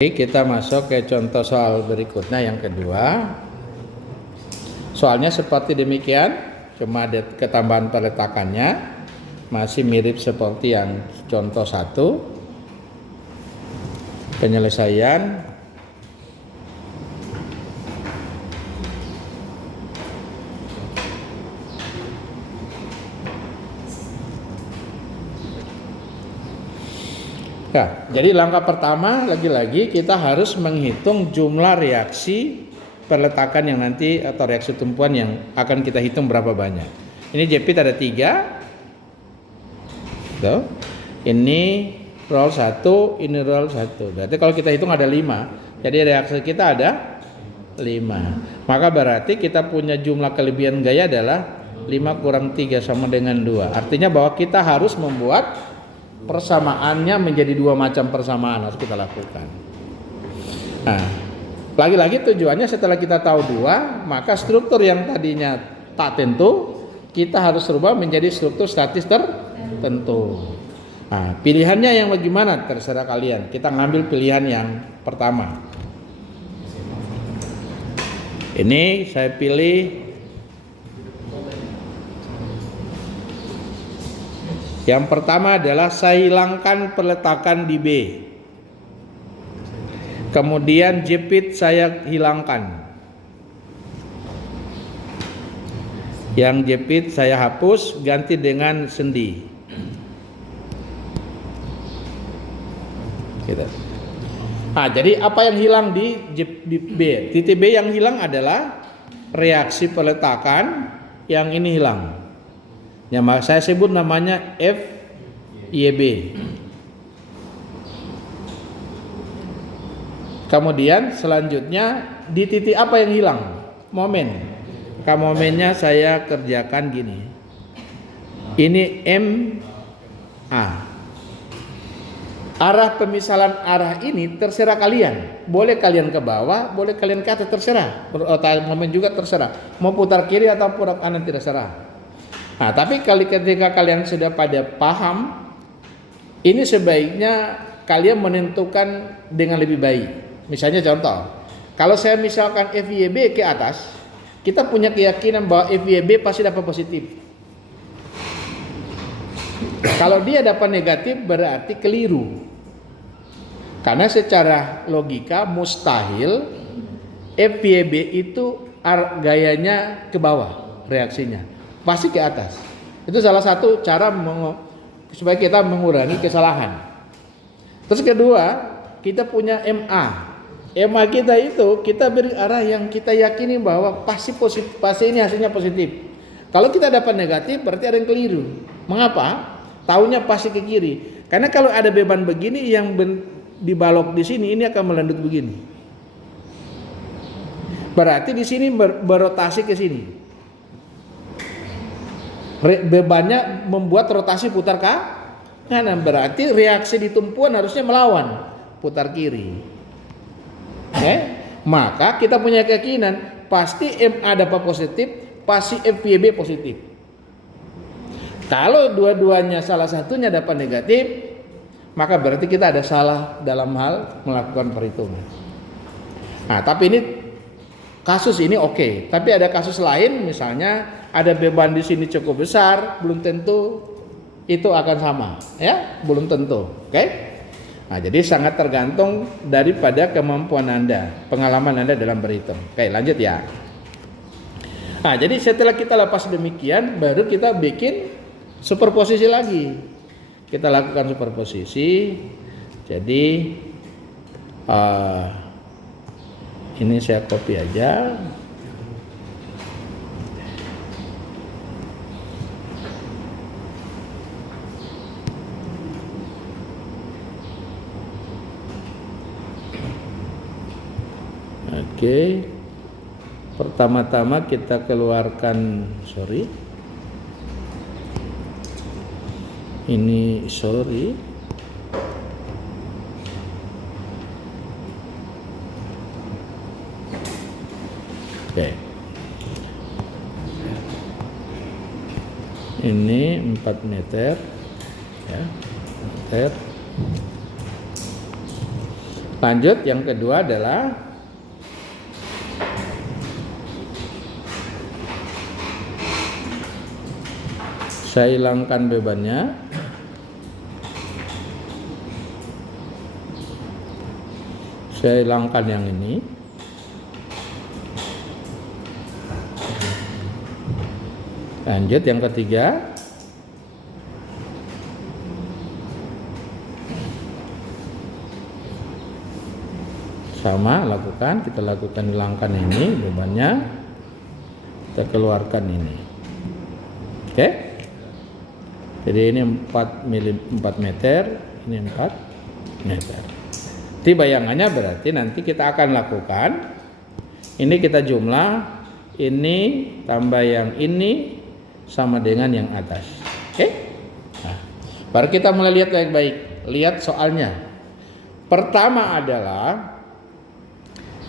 Kita masuk ke contoh soal berikutnya yang kedua. Soalnya seperti demikian, cuma ada ketambahan peletakannya, masih mirip seperti yang contoh 1. Penyelesaian ya, jadi langkah pertama lagi-lagi kita harus menghitung jumlah reaksi peletakan yang nanti atau reaksi tumpuan yang akan kita hitung berapa banyak. Ini jepit ada 3. Tuh. Ini roll 1, ini roll 1. Berarti kalau kita hitung ada 5. Jadi reaksi kita ada 5. Maka berarti kita punya jumlah kelebihan gaya adalah 5 kurang 3 sama dengan 2. Artinya bahwa kita harus membuat persamaannya menjadi 2 macam persamaan harus kita lakukan. Nah, lagi-lagi tujuannya setelah kita tahu 2, maka struktur yang tadinya tak tentu kita harus rubah menjadi struktur statis tertentu. Nah, pilihannya yang bagaimana terserah kalian. Kita ngambil pilihan yang pertama. Ini saya pilih yang pertama adalah saya hilangkan peletakan di B. Kemudian jepit saya hilangkan. Yang jepit saya hapus ganti dengan sendi. Gitu. Nah, jadi apa yang hilang di B? Titik B yang hilang adalah reaksi peletakan, yang ini hilang. Yang saya sebut namanya FYB. Kemudian selanjutnya di titik apa yang hilang? Momen. Momennya saya kerjakan gini. Ini MA. Arah pemisalan arah ini terserah kalian. Boleh kalian ke bawah, boleh kalian ke atas, terserah. Momen juga terserah. Mau putar kiri atau putar kanan terserah. Nah, tapi ketika kalian sudah pada paham, ini sebaiknya kalian menentukan dengan lebih baik. Misalnya contoh, kalau saya misalkan FYB ke atas, kita punya keyakinan bahwa FYB pasti dapat positif. Kalau dia dapat negatif berarti keliru. Karena secara logika mustahil FYB itu gayanya ke bawah reaksinya. Pasti ke atas. Itu salah satu cara supaya kita mengurangi kesalahan. Terus kedua, kita punya MA. MA kita itu kita beri arah yang kita yakini bahwa pasti positif, pasti ini hasilnya positif. Kalau kita dapat negatif berarti ada yang keliru. Mengapa? Taunya pasti ke kiri. Karena kalau ada beban begini yang dibalok di sini, ini akan melendut begini. Berarti di sini berotasi ke sini. Bebannya membuat rotasi putar ke kanan, berarti reaksi di tumpuan harusnya melawan putar kiri. Maka kita punya keyakinan pasti MA dapat positif, pasti FYB positif. Kalau dua-duanya salah satunya dapat negatif, maka berarti kita ada salah dalam hal melakukan perhitungan. Nah, tapi ini kasus ini oke. Tapi ada kasus lain, misalnya ada beban di sini cukup besar, belum tentu itu akan sama, ya, belum tentu. Oke? Nah, jadi sangat tergantung daripada kemampuan Anda, pengalaman Anda dalam berhitung. Oke, lanjut ya. Nah, jadi setelah kita lepas demikian, baru kita bikin superposisi lagi. Kita lakukan superposisi. Jadi ini saya copy aja. Oke. Pertama-tama kita keluarkan, ini oke. Ini 4 meter ya, meter. Lanjut, yang kedua adalah saya hilangkan bebannya. Saya hilangkan yang ini. Lanjut, yang ketiga. Sama, kita lakukan hilangkan ini bebannya, kita keluarkan ini. Oke. Jadi ini 4 meter, ini 4 meter. Jadi bayangannya berarti nanti kita akan lakukan ini, kita jumlah ini tambah yang ini sama dengan yang atas. Oke. Nah, baru kita mulai lihat baik-baik. Lihat soalnya. Pertama adalah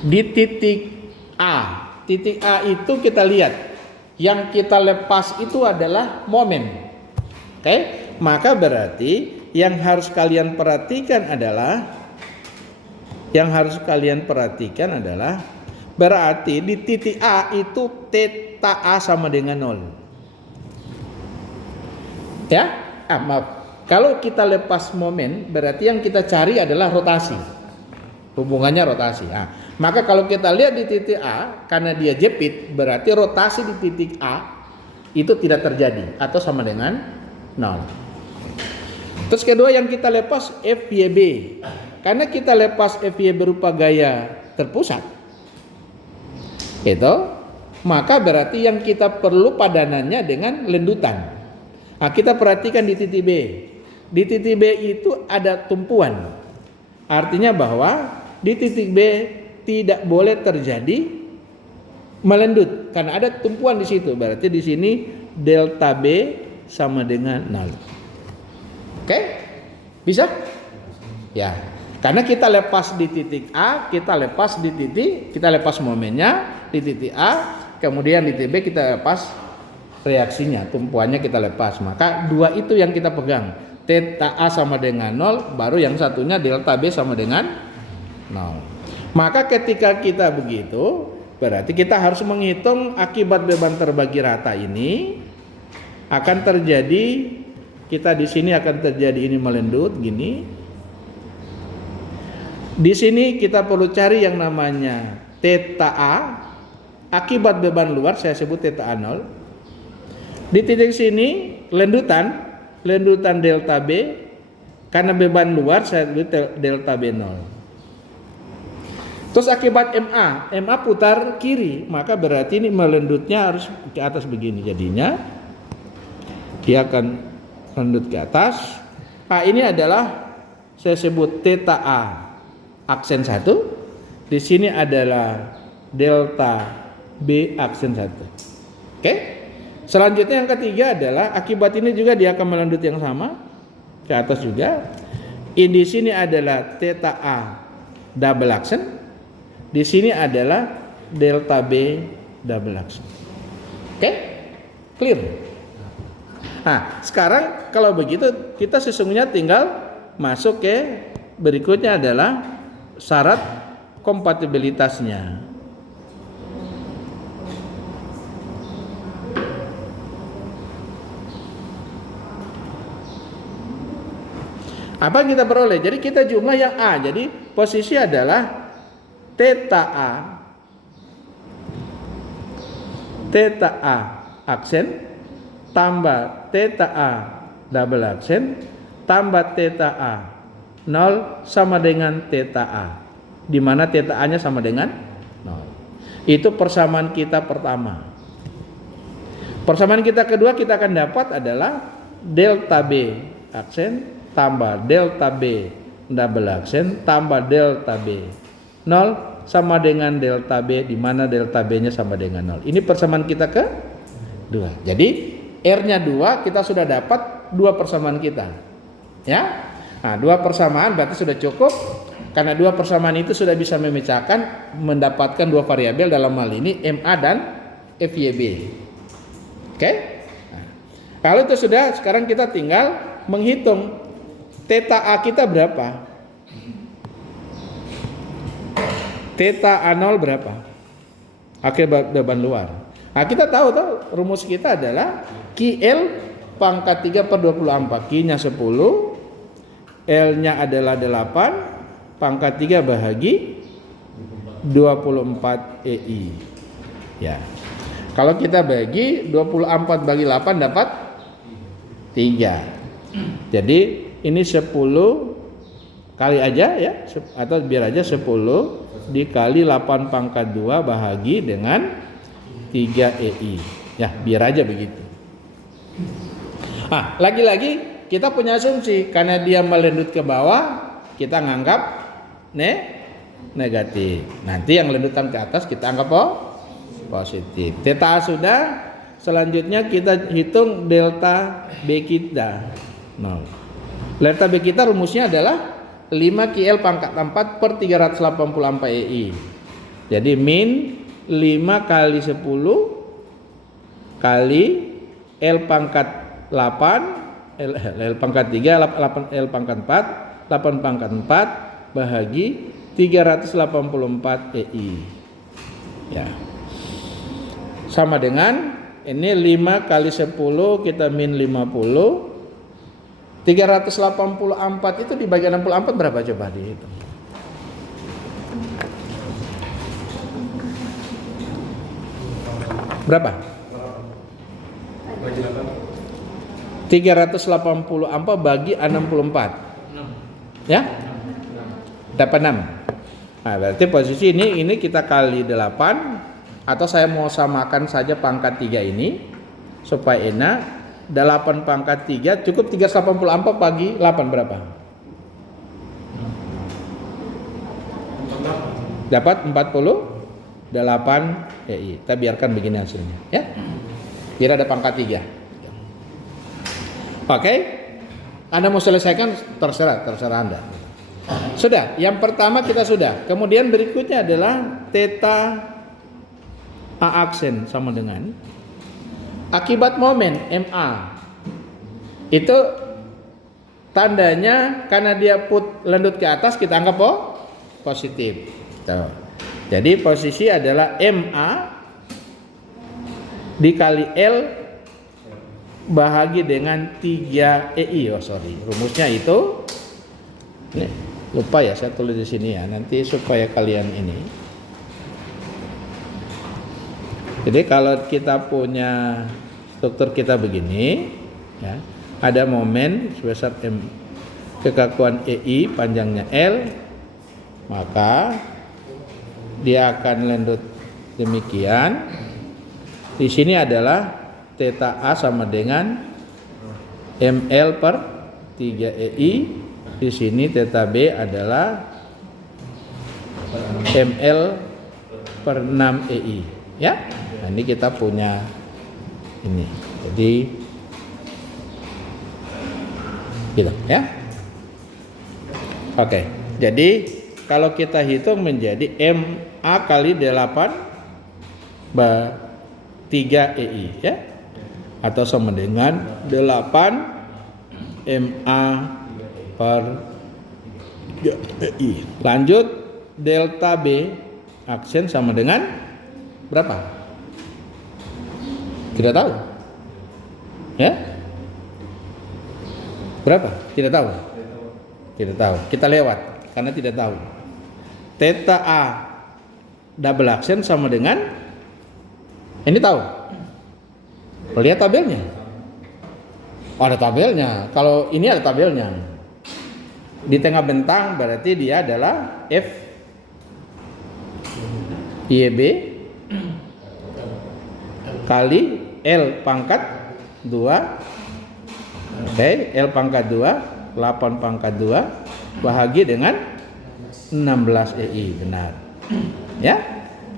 di titik A. Titik A itu kita lihat, yang kita lepas itu adalah momen. Oke, maka berarti yang harus kalian perhatikan adalah berarti di titik A itu theta A sama dengan 0. Ya, maaf. Kalau kita lepas momen, berarti yang kita cari adalah rotasi. Hubungannya rotasi. Maka kalau kita lihat di titik A, karena dia jepit, berarti rotasi di titik A itu tidak terjadi atau sama dengan 0. Terus kedua yang kita lepas FYB. Karena kita lepas FYB berupa gaya terpusat. Itu, maka berarti yang kita perlu padanannya dengan lendutan. Kita perhatikan di titik B. Di titik B itu ada tumpuan. Artinya bahwa di titik B tidak boleh terjadi melendut karena ada tumpuan di situ. Berarti di sini delta B sama dengan 0. Oke? Bisa? Ya. Karena kita lepas di titik A, kita lepas momennya di titik A, kemudian di titik B kita lepas reaksinya, tumpuannya kita lepas. Maka dua itu yang kita pegang. Theta A sama dengan 0, baru yang satunya delta B sama dengan 0. Maka ketika kita begitu, berarti kita harus menghitung akibat beban terbagi rata ini akan terjadi, kita di sini akan terjadi ini melendut gini. Di sini kita perlu cari yang namanya theta A akibat beban luar, saya sebut theta A 0. Di titik sini lendutan delta B karena beban luar, saya sebut delta B 0. Terus akibat MA putar kiri, maka berarti ini melendutnya harus ke atas begini. Jadinya dia akan melendut ke atas. Ini adalah saya sebut theta A aksen 1. Di sini adalah delta B aksen 1. Oke? Selanjutnya yang ketiga adalah akibat ini juga dia akan melendut yang sama ke atas juga. Di sini adalah theta A double aksen. Di sini adalah delta B double aksen. Oke? Clear? Nah, sekarang kalau begitu kita sesungguhnya tinggal masuk ke berikutnya adalah syarat kompatibilitasnya. Apa yang kita peroleh? Jadi kita jumlah yang A. Jadi posisi adalah theta A aksen tambah theta A double aksen tambah theta A 0 sama dengan theta A, di mana theta A nya sama dengan 0. Itu persamaan kita pertama. Persamaan kita kedua kita akan dapat adalah delta B aksen tambah delta B double aksen tambah delta B 0 sama dengan delta B, di mana delta B nya sama dengan 0. Ini persamaan kita kedua. Jadi R-nya 2, kita sudah dapat 2 persamaan kita. Ya. Nah, 2 persamaan berarti sudah cukup. Karena 2 persamaan itu sudah bisa memecahkan, mendapatkan 2 variabel, dalam hal ini MA dan FYB. Oke? Nah, kalau itu sudah, sekarang kita tinggal menghitung theta A kita berapa. Theta A0 berapa? Akibat beban luar. Nah, kita tahu rumus kita adalah QL pangkat 3 per 24. Q-nya 10, L-nya adalah 8, pangkat 3 bahagi 24 EI. Ya. Kalau kita bagi 24 bagi 8 dapat 3. Jadi ini 10 kali aja ya, atau biar aja 10 dikali 8 pangkat 2 bahagi dengan 3 EI. Ya, biar aja begitu. Ah, lagi-lagi kita punya asumsi karena dia melendut ke bawah, kita nganggap negatif. Nanti yang lendutan ke atas kita anggap positif. Theta A sudah, selanjutnya kita hitung delta B kita. Nah, delta B kita rumusnya adalah 5 QL pangkat 4 per 384 EI. Jadi min 5 kali 10 kali L pangkat 8 L pangkat 3 L pangkat 4 8 pangkat 4 bahagi 384 EI. Ya. Sama dengan ini 5 kali 10 kita min 50. 384 itu dibagi 64 berapa coba dihitung? Berapa? 384 bagi 64. Ya? Dapat 6. Nah, berarti posisi ini kita kali 8, atau saya mau samakan saja pangkat 3 ini supaya enak. 8 pangkat 3 cukup 384 bagi 8 berapa? Dapat 48 EI. Kita biarkan begini hasilnya ya. Biar ada pangkat 3. Oke. Anda mau selesaikan terserah Anda. Sudah, yang pertama kita sudah. Kemudian berikutnya adalah theta A aksen sama dengan akibat momen MA. Itu tandanya karena dia lendut ke atas kita anggap positif. Tuh. Jadi posisi adalah MA dikali L bahagi dengan 3 EI. Rumusnya itu nih, lupa ya saya tulis di sini ya, nanti supaya kalian ini. Jadi kalau kita punya struktur kita begini, ya, ada momen sebesar M kekakuan EI panjangnya L, maka dia akan lendut demikian. Di sini adalah theta A sama dengan ML per 3 EI. Di sini theta B adalah ML per 6 EI, ya. Nah, ini kita punya ini. Jadi gitu ya. Oke. Jadi kalau kita hitung menjadi MA kali 8 3 EI ya. Atau sama dengan 8 MA per 3 EI. Lanjut delta B aksen sama dengan berapa? Tidak tahu. Ya? Berapa? Tidak tahu. Tidak tahu. Kita lewat karena tidak tahu. Theta A double aksen sama dengan ini tahu. Lihat tabelnya. Oh, ada tabelnya. Kalau ini ada tabelnya. Di tengah bentang berarti dia adalah F YB kali L pangkat 2. Oke, L pangkat 2 8 pangkat 2 bahagi dengan 16 EI. Benar ya.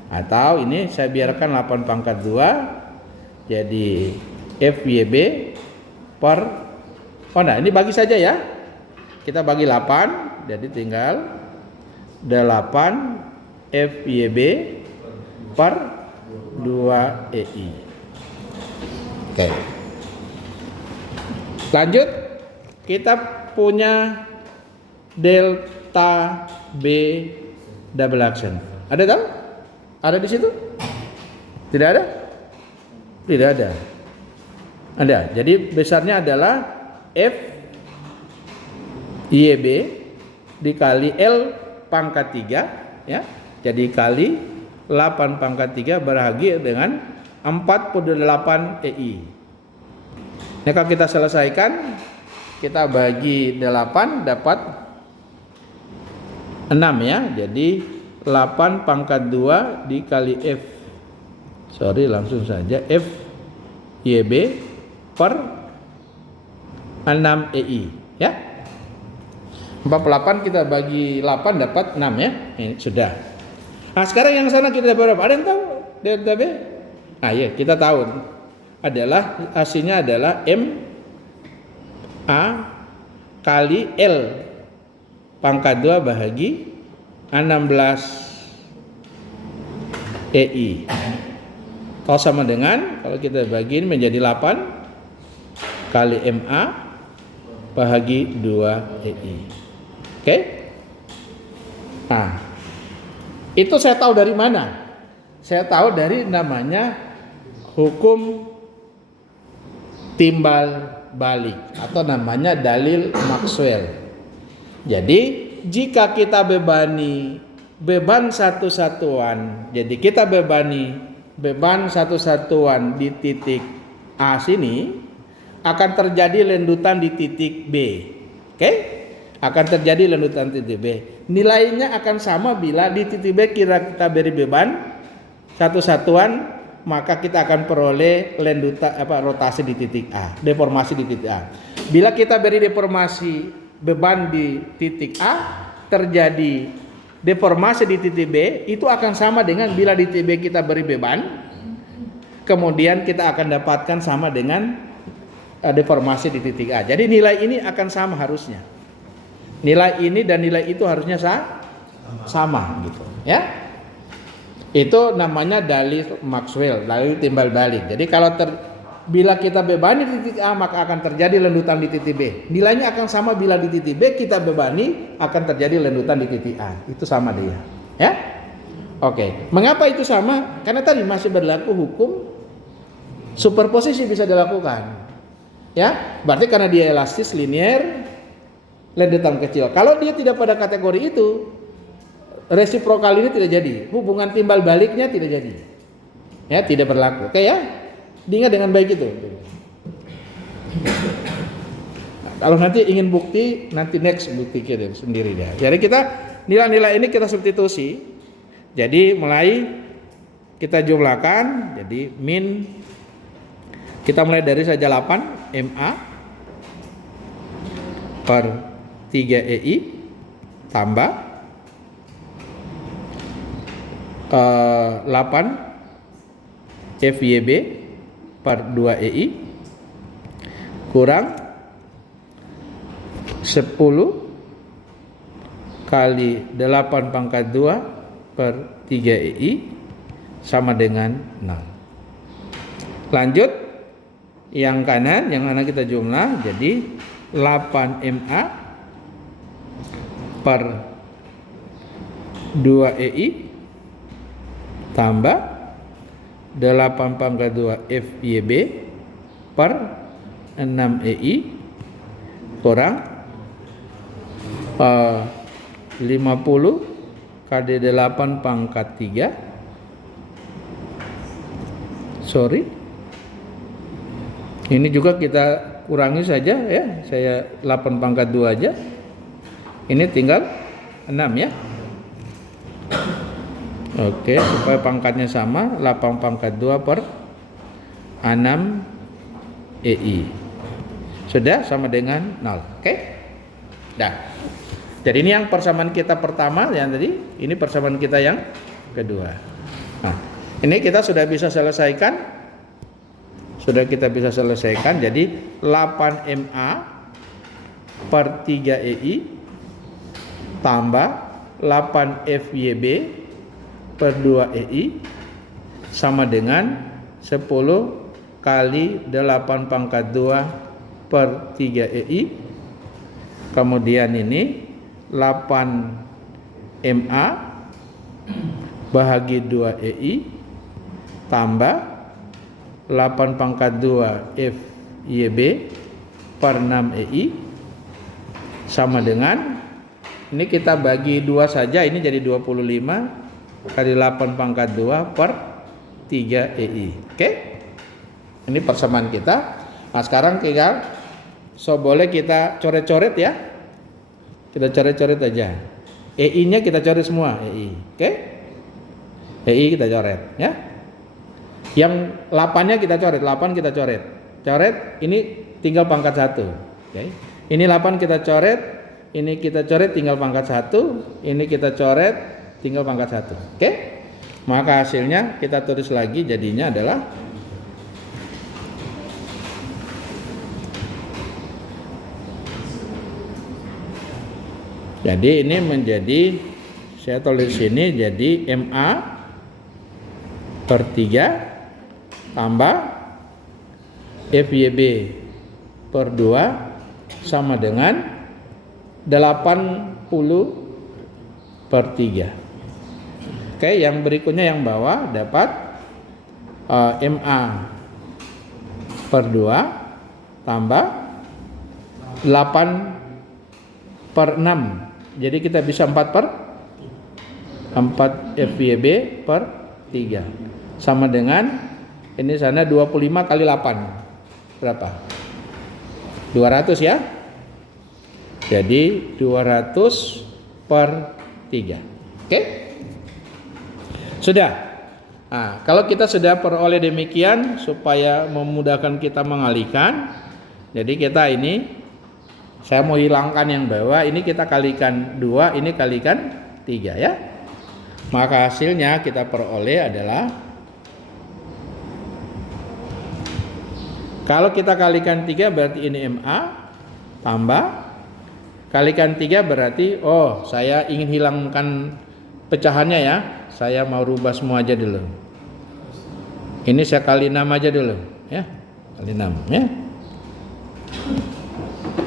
Atau ini saya biarkan 8 pangkat 2 jadi FYB per nah ini bagi saja ya. Kita bagi 8 jadi tinggal 8 FYB per 2 EI. Oke. Lanjut kita punya delta B double action. Ada tahu? Ada di situ? Tidak ada? Tidak ada. Ada. Jadi besarnya adalah F YB dikali L pangkat 3 ya. Jadi kali 8 pangkat 3 bahagi dengan 48 EI. Maka kita selesaikan, kita bagi 8 dapat 6 ya. Jadi 8 pangkat 2 dikali F. Langsung saja F YB per 6 EI ya. 48 kita bagi 8 dapat 6 ya. Ini sudah. Nah, sekarang yang sana kita dapat berapa? Ada yang tahu delta B? Nah, ya, kita tahu. Adalah hasilnya adalah M A kali L pangkat 2 bahagi 16 EI. Kalau sama dengan, kalau kita bagiin menjadi 8 kali MA bahagi 2 EI. Oke? Nah, itu saya tahu dari mana? Saya tahu dari namanya hukum timbal balik atau namanya dalil Maxwell. Jadi, jika kita bebani beban satu satuan, jadi kita bebani beban satu satuan di titik A sini, akan terjadi lendutan di titik B. Oke? Akan terjadi lendutan di titik B. Nilainya akan sama bila di titik B kita beri beban satu satuan, maka kita akan peroleh lendutan rotasi di titik A, deformasi di titik A. Bila kita beri deformasi beban di titik A, terjadi deformasi di titik B, itu akan sama dengan bila di titik B kita beri beban, kemudian kita akan dapatkan sama dengan deformasi di titik A. Jadi nilai ini akan sama harusnya. Nilai ini dan nilai itu harusnya sama gitu ya. Itu namanya dalil Maxwell, dalil timbal balik. Jadi kalau bila kita bebani di titik A, maka akan terjadi lendutan di titik B. Nilainya akan sama bila di titik B kita bebani, akan terjadi lendutan di titik A. Itu sama dia. Ya? Oke. Mengapa itu sama? Karena tadi masih berlaku hukum superposisi bisa dilakukan. Ya? Berarti karena dia elastis, linear, lendutan kecil. Kalau dia tidak pada kategori itu, resiprokal ini tidak jadi. Hubungan timbal baliknya tidak jadi. Ya, tidak berlaku. Oke ya? Diingat dengan baik itu. Nah, kalau nanti ingin bukti, nanti next bukti kita sendiri dia. Jadi kita nilai-nilai ini kita substitusi. Jadi mulai kita jumlahkan. Jadi min kita mulai dari saja 8 MA per 3 EI tambah 8 FYB per 2 EI kurang 10 kali 8 pangkat 2 per 3 EI sama dengan 0. Lanjut yang kanan, yang mana kita jumlah, jadi 8 MA per 2 EI tambah 8 pangkat 2 FYB per 6 EI kurang 50 kali 8 pangkat 3. Ini juga kita kurangi saja ya. Saya 8 pangkat 2 aja. Ini tinggal 6 ya. Oke, supaya pangkatnya sama, 8 pangkat 2 per 6 EI. Sudah sama dengan 0. Oke? Dah. Jadi ini yang persamaan kita pertama yang tadi, ini persamaan kita yang kedua. Nah, ini kita sudah bisa selesaikan. Jadi 8 MA per 3 EI tambah 8 FYB per 2 EI sama dengan 10 kali 8 pangkat 2 per 3 EI. Kemudian ini 8 MA bahagi 2 EI tambah 8 pangkat 2 FYB per 6 EI sama dengan, ini kita bagi 2 saja, ini jadi 25 kali 8 pangkat 2 per 3 EI. Oke? Ini persamaan kita. Nah, sekarang boleh kita coret-coret ya. Kita coret-coret aja. EI-nya kita coret semua, EI. Oke? EI kita coret ya. Yang 8-nya kita coret, 8 kita coret. Coret, ini tinggal pangkat 1. Oke. Ini 8 kita coret, ini kita coret tinggal pangkat 1, ini kita coret tinggal pangkat 1. Oke? Maka hasilnya kita tulis lagi, jadinya adalah jadi ini menjadi, saya tulis sini jadi MA per 3 tambah FYB per 2 sama dengan 80 per 3. Oke, yang berikutnya yang bawah dapat MA per 2 tambah 8 per 6. Jadi kita bisa 4 FYB per 3 sama dengan, ini sana 25 kali 8 berapa? 200 ya. Jadi 200 per 3. Oke? Sudah. Nah, kalau kita sudah peroleh demikian supaya memudahkan kita mengalihkan, jadi kita ini, saya mau hilangkan yang bawah, ini kita kalikan 2, ini kalikan 3 ya. Maka hasilnya kita peroleh adalah, kalau kita kalikan 3 berarti ini MA tambah, kalikan 3 berarti, oh saya ingin hilangkan pecahannya ya, saya mau rubah semua aja dulu. Ini saya kali 6 aja dulu ya, kali 6 ya.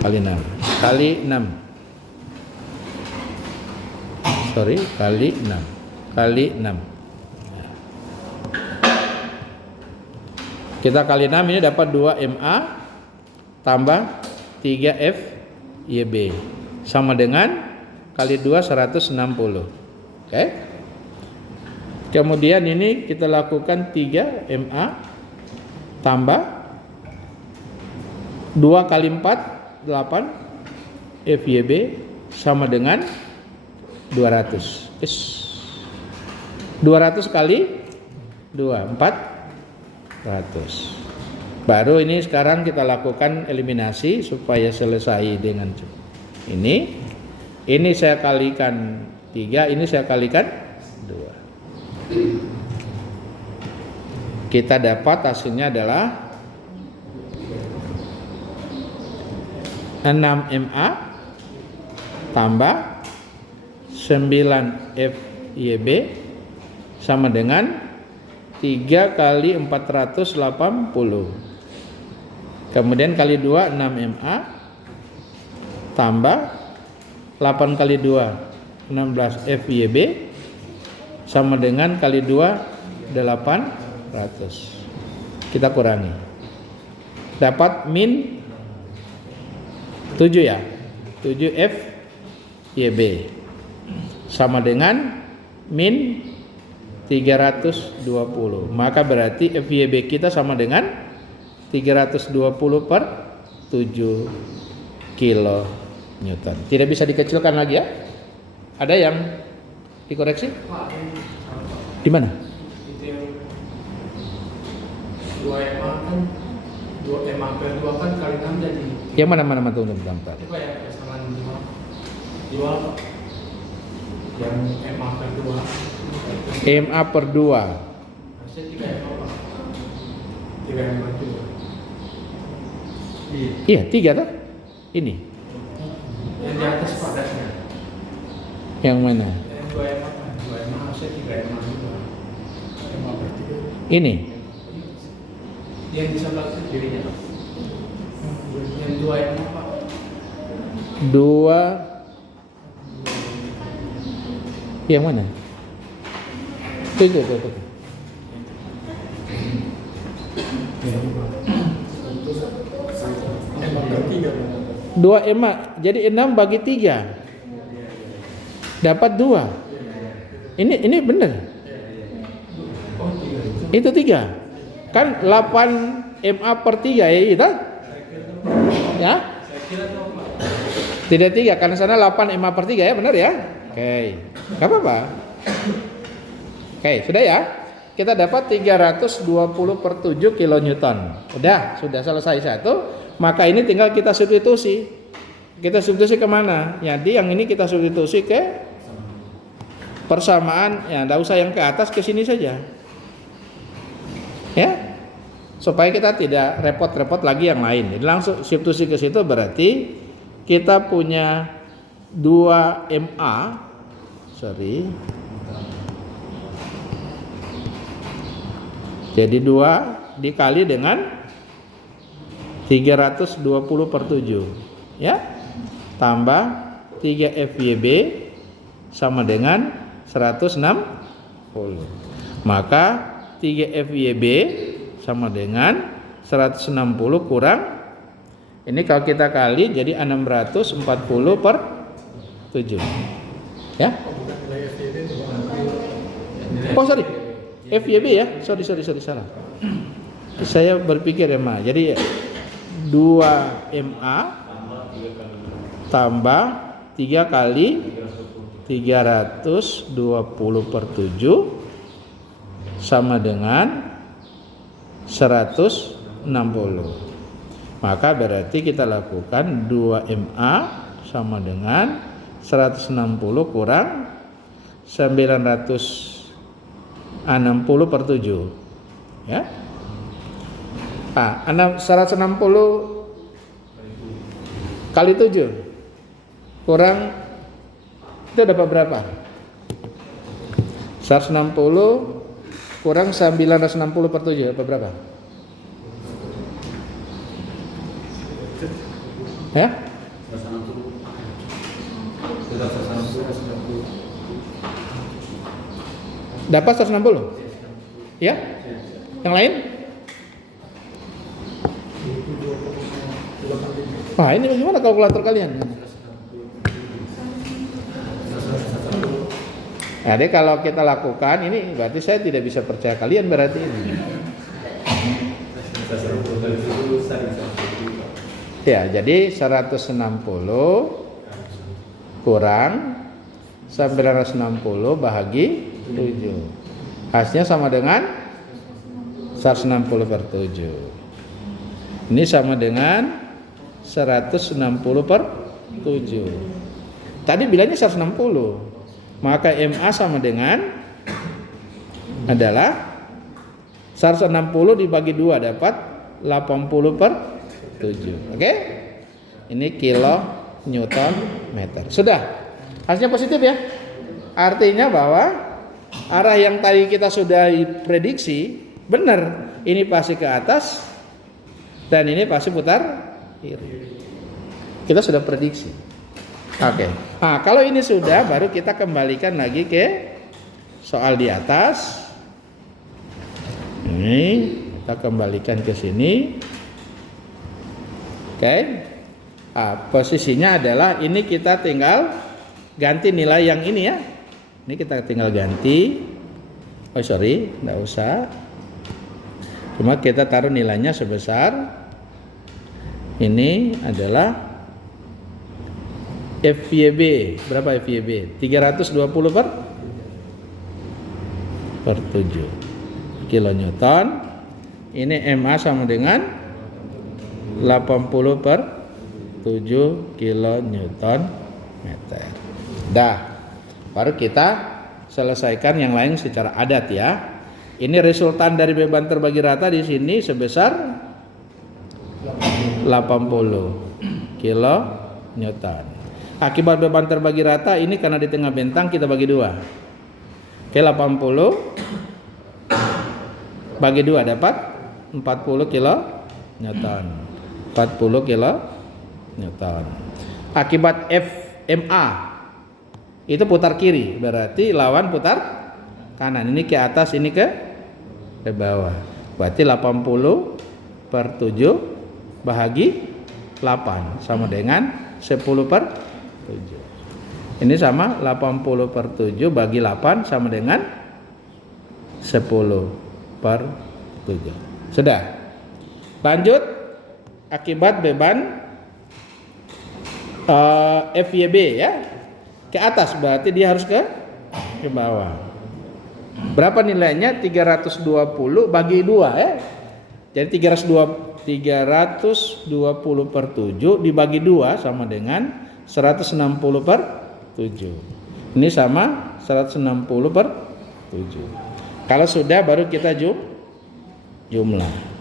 Kali 6 kali 6 sorry kali 6 kali 6 kita kali 6, ini dapat 2 MA tambah 3 FYB sama dengan kali 2 160. Oke? Kemudian ini kita lakukan 3 MA tambah 2 kali 4 8 FYB sama dengan 200. 200 kali 2 400. Baru ini sekarang kita lakukan eliminasi supaya selesai dengan ini. Ini saya kalikan 3, ini saya kalikan 2. Kita dapat hasilnya adalah 6 MA tambah 9 FYB sama dengan 3 kali 480. Kemudian kali 2 6 MA tambah 8 kali 2 16 FYB sama dengan kali 2 800. Kita kurangi. Dapat min 7 ya, 7 FYB sama dengan min 320. Maka berarti FYB kita sama dengan 320 per 7 kilo Newton. Tidak bisa dikecilkan lagi ya. Ada yang dikoreksi? Di mana? 2 MA kan 2 MA per 2 kan kali 6 jadi. Yang mana tuh bentar. Coba ya persamaan 2 yang MA per 2. MA per 2. Harusnya 3 MA Pak. 3 MA juga. Iya 3 tuh. Ini. Yang di atas padanya. Yang mana? Yang 2 MA kan 2 MA harusnya 3 MA juga. MA per 3. Ini. Yang di sebelah kirinya Pak. Yang 2 MA Pak. 2. Yang mana? Tuh. 2 EMA, jadi 6 bagi 3 dapat 2. Ini benar. Itu 3. Kan 8 MA per 3 ya itu? Ya? Tidak 3, karena sana 8 MA per 3 ya, benar ya? Oke. Enggak apa-apa. Oke, sudah ya? Kita dapat 320 per 7 kilonewton. Sudah selesai satu. Maka ini tinggal kita substitusi. Kita substitusi kemana? Jadi yang ini kita substitusi ke persamaan. Ya, tidak usah yang ke atas, ke sini saja. Ya, supaya kita tidak repot-repot lagi yang lain. Jadi langsung substitusi ke situ, berarti kita punya 2 MA. Jadi 2 dikali dengan 320 per 7, ya, tambah 3 FYB sama dengan 160. Maka 3 FYB sama dengan 160 kurang, ini kalau kita kali jadi 640 per 7, ya. Oh sorry, FYB ya, sorry salah. Saya berpikir MA, jadi 2 MA tambah 3 kali 320 per 7 sama dengan 160. Maka berarti kita lakukan 2 MA sama dengan 160 kurang 960 per 7, ya. 160 kali 7 kurang, itu dapat berapa? 160 kurang 960 per 7 dapat berapa? Ya? Dapat 160? Ya? Yang lain? Wah, ini bagaimana kalkulator kalian? Jadi kalau kita lakukan ini, berarti saya tidak bisa percaya kalian berarti ini. Ya, jadi 160 kurang 960 bahagi 7. Hasilnya sama dengan 160 per 7. Ini sama dengan 160 per 7. Tadi bilangnya 160. Maka MA sama dengan adalah 160 dibagi 2 dapat 80 per 7. Oke? Ini kilo Newton meter. Sudah. Hasilnya positif ya. Artinya bahwa arah yang tadi kita sudah prediksi benar. Ini pasti ke atas dan ini pasti putar kiri. Kita sudah prediksi. Oke. Nah, kalau ini sudah, baru kita kembalikan lagi ke soal di atas. Ini kita kembalikan ke sini. Oke. Nah, posisinya adalah ini kita tinggal ganti nilai yang ini ya. Ini kita tinggal ganti. Oh sorry, enggak usah. Cuma kita taruh nilainya sebesar ini adalah FYB. Berapa FYB? 320 per 7 kilonewton. Ini MA sama dengan 80 per 7 kilonewton meter. Dah. Baru kita selesaikan yang lain secara adat ya. Ini resultan dari beban terbagi rata di sini sebesar 80 kilonewton. Akibat beban terbagi rata ini karena di tengah bentang kita bagi 2. Oke, 80 bagi 2 dapat 40 kilonewton. 40 kilonewton. Akibat FMA itu putar kiri, berarti lawan putar kanan. Ini ke atas, ini ke bawah. Berarti 80 per 7 bahagi 8 sama dengan 10 per 7. Ini sama 80 per 7 bagi 8 sama dengan 10 per 7. Sudah. Lanjut, akibat beban FYB ya. Ke atas berarti dia harus ke bawah. Berapa nilainya? 320 bagi 2 ya. Jadi 320 per 7 dibagi 2 sama dengan 160 per 7. Ini sama 160 per 7. Kalau sudah baru kita jumlah.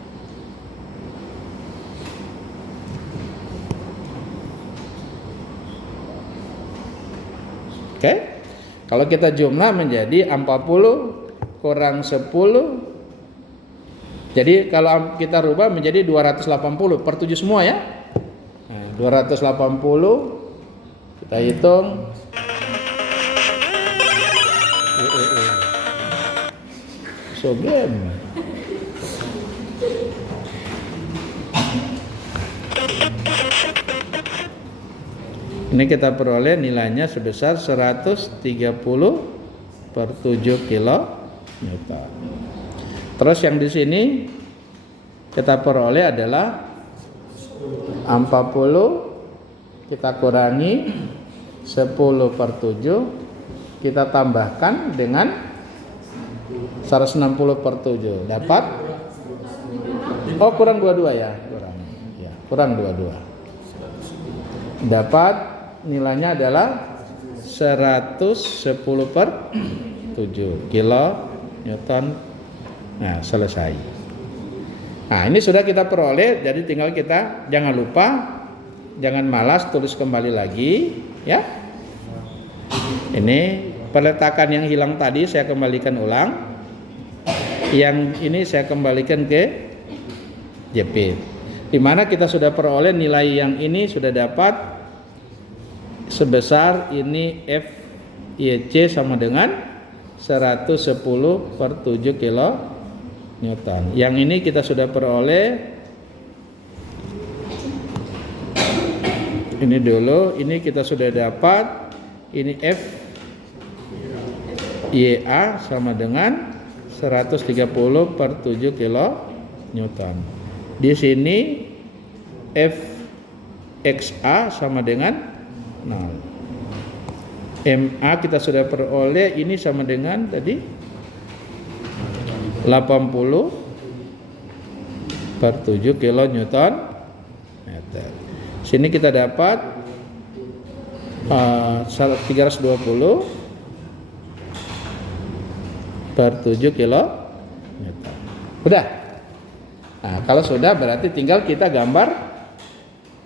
Oke. Kalau kita jumlah menjadi 40 kurang 10. Jadi kalau kita rubah menjadi 280 per 7 semua ya. Nah, 280 kita hitung. So game. Ini kita peroleh nilainya sebesar 130 per 7 kilo Newton. Terus yang di sini kita peroleh adalah 40 kita kurangi 10 per 7 kita tambahkan dengan 160 per 7 dapat kurang 22 ya, kurang 22 dapat nilainya adalah 110 per 7 kilo Newton. Nah, selesai. Nah, ini sudah kita peroleh, jadi tinggal kita jangan lupa, jangan malas, tulis kembali lagi ya. Ini peletakan yang hilang tadi saya kembalikan ulang. Yang ini saya kembalikan ke JP. Di mana kita sudah peroleh nilai yang ini sudah dapat sebesar ini FYC sama dengan 110 per 7 kilo Newton. Yang ini kita sudah peroleh. Ini dulu, ini kita sudah dapat. Ini F YA sama dengan 130 per 7 kilo Newton. Di sini F XA sama dengan 0. MA kita sudah peroleh, ini sama dengan tadi 80 per 7 kilo Newton meter. Sini kita dapat 320 per 7 kilo meter. Udah. Nah, kalau sudah berarti tinggal kita gambar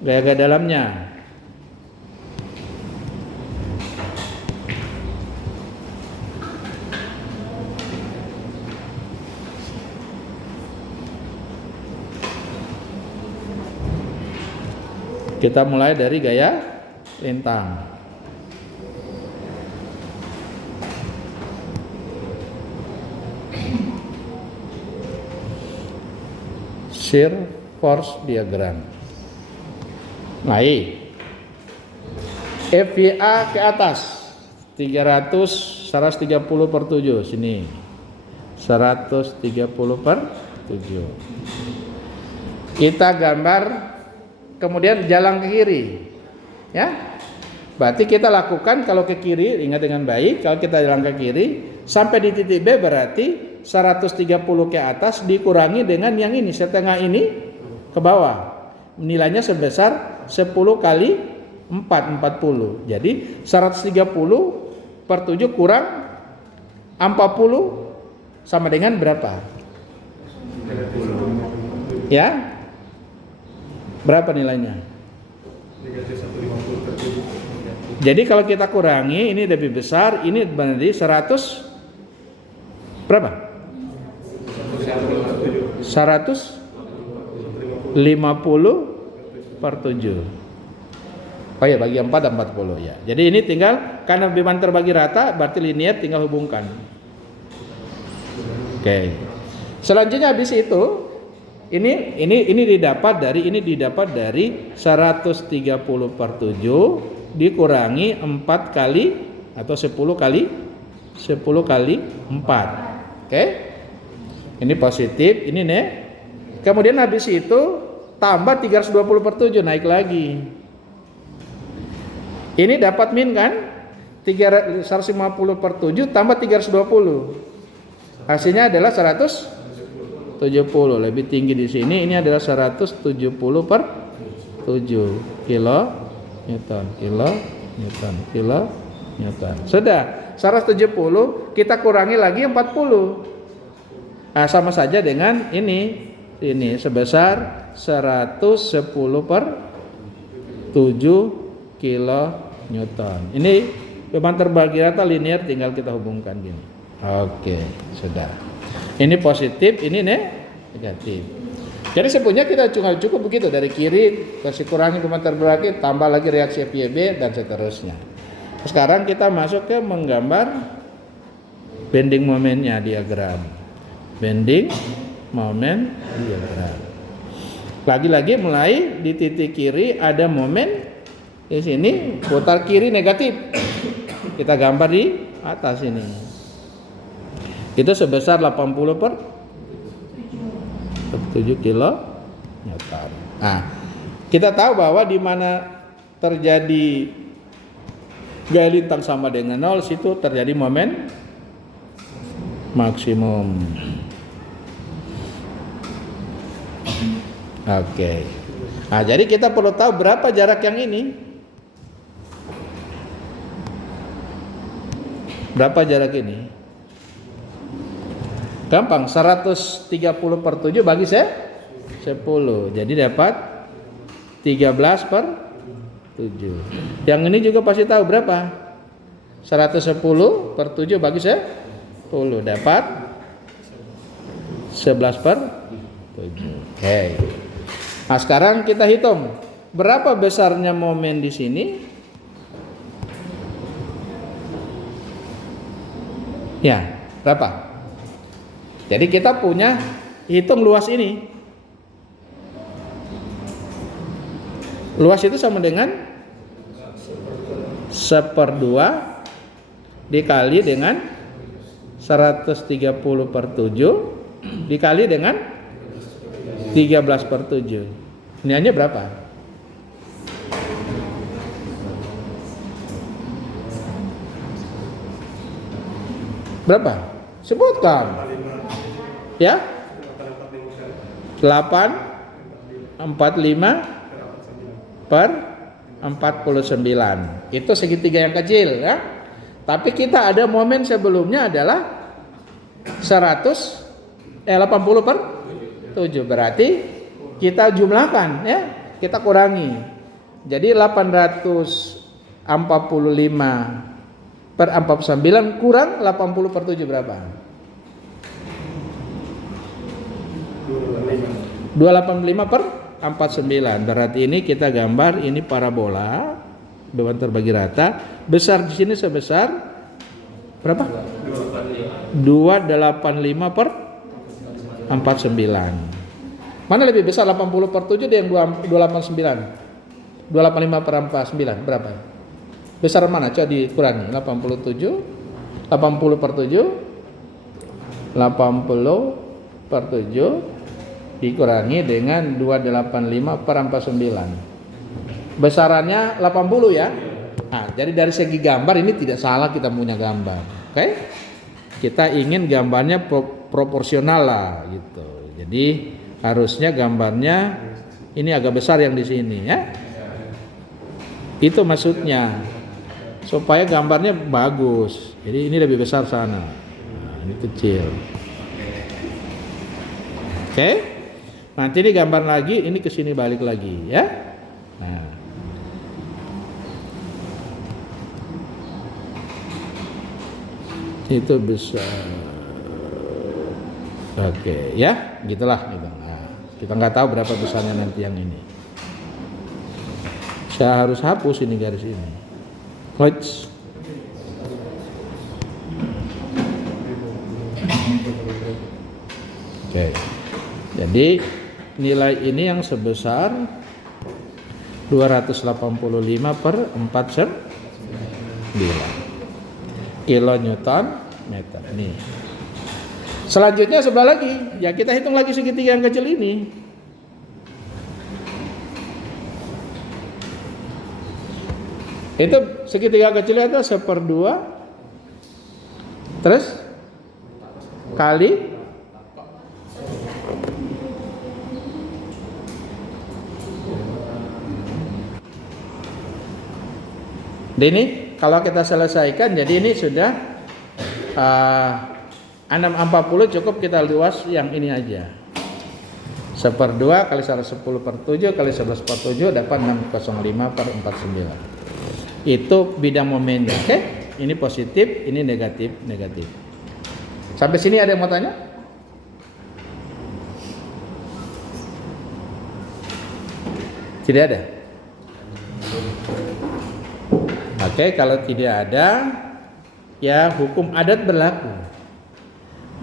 gaya dalamnya. Kita mulai dari gaya lintang. Shear force diagram. Naik. FYA ke atas 130 per 7 sini. 130 per 7. Kita gambar kemudian jalan ke kiri, ya. Berarti kita lakukan kalau ke kiri, ingat dengan baik, kalau kita jalan ke kiri sampai di titik B berarti 130 ke atas dikurangi dengan yang ini setengah ini ke bawah. Nilainya sebesar 10 kali 4, 40. Jadi 130 per 7 kurang 40 sama dengan berapa? 30. Ya? Berapa nilainya? Jadi kalau kita kurangi ini lebih besar, ini berarti 100 berapa? 150 per 7. Oh ya, bagi 4 dan 40 ya. Jadi ini tinggal karena beban terbagi rata berarti linear tinggal hubungkan. Oke. Selanjutnya habis itu ini didapat dari 130 per 7 dikurangi 4 kali atau 10 kali 4. Oke. Ini positif, ini kemudian habis itu tambah 320 per 7 naik lagi. Ini dapat min kan? 150 per 7 tambah 320. Hasilnya adalah 170. Lebih tinggi di sini. Ini adalah 170 per 7 kilo Newton. Sudah 170 kita kurangi lagi 40. Nah, sama saja dengan ini sebesar 110 per 7 kilo Newton. Ini beban terbagi rata linear, tinggal kita hubungkan gini. Oke, sudah. Ini positif, ini negatif. Jadi sebenarnya kita cukup begitu, dari kiri kasih kurangi beban terbagi, tambah lagi reaksi FYB dan seterusnya. Sekarang kita masuk ke menggambar bending momennya, diagram. Bending moment diagram. Lagi-lagi mulai di titik kiri ada momen. Di sini putar kiri negatif. Kita gambar di atas ini. Itu sebesar 80 per 7 kilo Newton. Nah, kita tahu bahwa di mana terjadi gaya lintang sama dengan 0, situ terjadi momen maksimum. Oke. Nah, jadi kita perlu tahu berapa jarak yang ini. Berapa jarak ini? Gampang, 130 per 7 bagi 10. Jadi dapat 13 per 7. Yang ini juga pasti tahu berapa? 110 per 7 bagi 10. Dapat 11 per 7. Oke. Nah, sekarang kita hitung berapa besarnya momen di sini. Ya, berapa? Jadi kita punya hitung luas ini. Luas itu sama dengan 1/2 dikali dengan 130 per 7 dikali dengan 13 per 7. Nilainya berapa? Berapa? Sebutkan. Ya? 845 per 49. Itu segitiga yang kecil ya. Tapi kita ada momen sebelumnya adalah 80 per 7. Berarti kita jumlahkan ya, kita kurangi. Jadi 845 per 49 kurang 80 per 7 berapa? 285 per 49. Berarti ini kita gambar ini parabola beban terbagi rata. Besar di sini sebesar berapa? 285 per 49. Mana lebih besar, 80 per 7 yang 289? 285 per 49 berapa? Besar mana? Coba dikurangi. 80 per 7 per 7 dikurangi dengan 285 per 49. Besarannya 80 ya. Nah, jadi dari segi gambar ini tidak salah kita punya gambar. Oke? Kita ingin gambarnya proporsional lah gitu. Jadi harusnya gambarnya ini agak besar yang di sini ya. Itu maksudnya. Supaya gambarnya bagus. Jadi ini lebih besar sana. Nah, ini kecil. Oke? Nanti digambar lagi, ini ke sini balik lagi ya. Nah. Itu besar. Oke, ya, gitulah gitu. Nah, kita nggak tahu berapa besarnya nanti yang ini. Saya harus hapus ini garis ini. Oke. Jadi nilai ini yang sebesar 285 per 4,9 kilonewton meter. Nih. Selanjutnya sebelah lagi, ya kita hitung lagi segitiga yang kecil ini. Itu segitiga kecilnya itu 1/2 terus kali ini kalau kita selesaikan, jadi ini sudah 640 cukup kita luas yang ini aja. 1/2 kali 110/7 kali 11/7 dapat 605 per 49. Itu bidang momennya. Oke? Ini positif, ini negatif, negatif. Sampai sini ada yang mau tanya? Tidak ada. Oke, kalau tidak ada, ya hukum adat berlaku.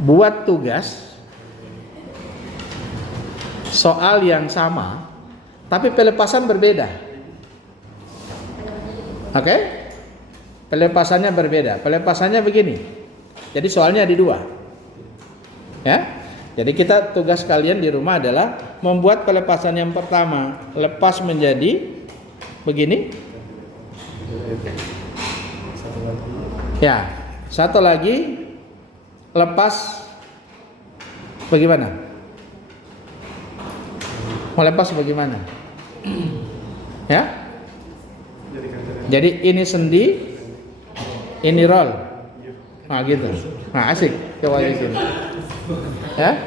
Buat tugas soal yang sama, tapi pelepasan berbeda. Oke? Pelepasannya berbeda. Pelepasannya begini. Jadi soalnya ada 2. Ya? Jadi kita tugas kalian di rumah adalah membuat pelepasan yang pertama, lepas menjadi begini. Ya, satu lagi lepas bagaimana? Mau lepas bagaimana? Ya? Jadi ini sendi, ini roll. Nah gitu. Nah asik. Coba gitu. Ya?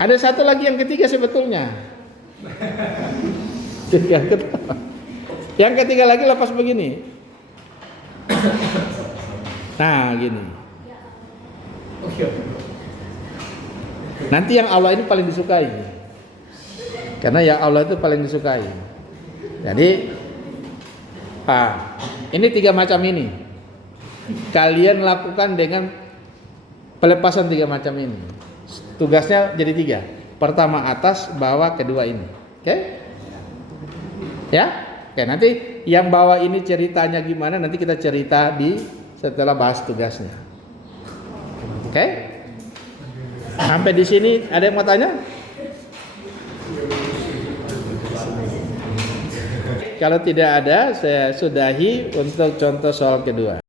Ada satu lagi yang ketiga sebetulnya. Yang ketiga lagi lepas begini. Nah gini. Nanti yang Allah ini paling disukai. Karena yang Allah itu paling disukai. Jadi ini 3 macam ini. Kalian lakukan dengan pelepasan 3 macam ini. Tugasnya jadi 3. Pertama atas, bawah, kedua ini. Oke? Ya? Oke, nanti yang bawah ini ceritanya gimana nanti kita cerita setelah bahas tugasnya. Oke? Sampai di sini ada yang mau tanya? Kalau tidak ada, saya sudahi untuk contoh soal kedua.